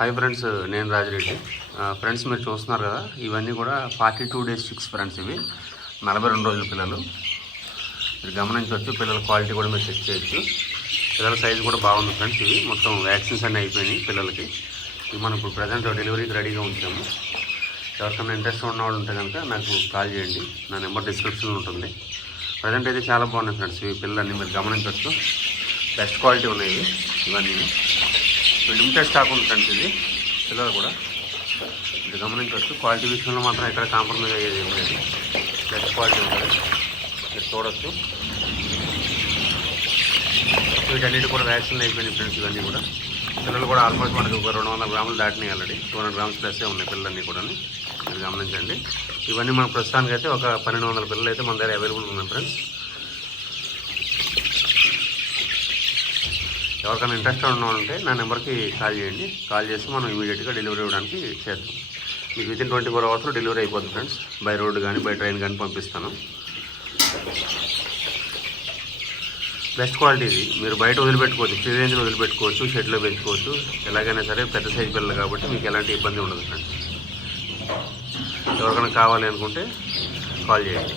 Hi friends నేను Rajireddy. Friends మీరు చూస్తున్నారు కదా ఇవన్నీ కూడా forty two days six friends ఇవి. నలభై రెండు రోజుల పిల్లలు. మీరు గమనించవచ్చు పిల్లల క్వాలిటీ కూడా మీరు చెక్ చేయొచ్చు. పిల్లల సైజు కూడా బాగుంది ఫ్రెండ్స్ ఇవి. మొత్తం వ్యాక్సిన్స్ అన్నీ అయిపోయినాయి పిల్లలకి. ఇవి మనం ఇప్పుడు ప్రజెంట్ డెలివరీకి రెడీగా ఉంచాము. ఎవరికైనా ఇంట్రెస్ట్ ఉన్న వాళ్ళు ఉంటే కనుక నాకు కాల్ చేయండి. నా నెంబర్ డిస్క్రిప్షన్లో ఉంటుంది. ప్రజెంట్ అయితే చాలా బాగున్నాయి ఫ్రెండ్స్ ఇవి పిల్లలన్నీ. మీరు గమనించవచ్చు. బెస్ట్ క్వాలిటీ ఉన్నాయి ఇవన్నీ. లిమిటెడ్ స్టాక్ ఉంది ఫ్రెండ్స్ ఇది. పిల్లలు కూడా. ఇది గమనించవచ్చు క్వాలిటీ విషయంలో మాత్రం ఎక్కడ కాంప్రమైజ్ అయ్యేది ఏం లేదు. బెస్ట్ క్వాలిటీ ఉంటుంది. మీరు చూడొచ్చు. వీటన్నిటి కూడా వ్యాక్సిన్లు అయిపోయినాయి ఫ్రెండ్స్ ఇవన్నీ కూడా. పిల్లలు కూడా ఆల్మోస్ట్ మనకి ఒక రెండు వందల గ్రాములు దాటినాయి ఆల్రెడీ టూ హండ్రెడ్ గ్రామ్స్ ప్లస్సే ఉన్నాయి పిల్లలన్నీ కూడా మీరు గమనించండి. ఇవన్నీ మన ప్రస్తుతానికి అయితే ఒక పన్నెండు వందల పిల్లలు అయితే మన దగ్గర అవైలబుల్ ఉన్నాయి ఫ్రెండ్స్ ఎవరికైనా ఇంట్రెస్ట్ ఉంటే నా నెంబర్కి కాల్ చేయండి. కాల్ చేసి మనం ఇమీడియట్గా డెలివరీ ఇవ్వడానికి చేద్దాం. మీకు విత్ ఇన్ ట్వంటీ ఫోర్ అవర్స్లో డెలివరీ అయిపోతుంది ఫ్రెండ్స్ బై రోడ్ కానీ బై ట్రైన్ కానీ పంపిస్తాను. బెస్ట్ క్వాలిటీ ఇది. మీరు బయట వదిలిపెట్టుకోవచ్చు ఫ్రీ రేంజ్లో వదిలిపెట్టుకోవచ్చు షెడ్లో పెంచుకోవచ్చు. ఎలాగైనా సరే పెద్ద సైజ్ పిల్లలు కాబట్టి మీకు ఎలాంటి ఇబ్బంది ఉండదు ఫ్రెండ్స్ ఎవరికైనా కావాలి అనుకుంటే కాల్ చేయండి.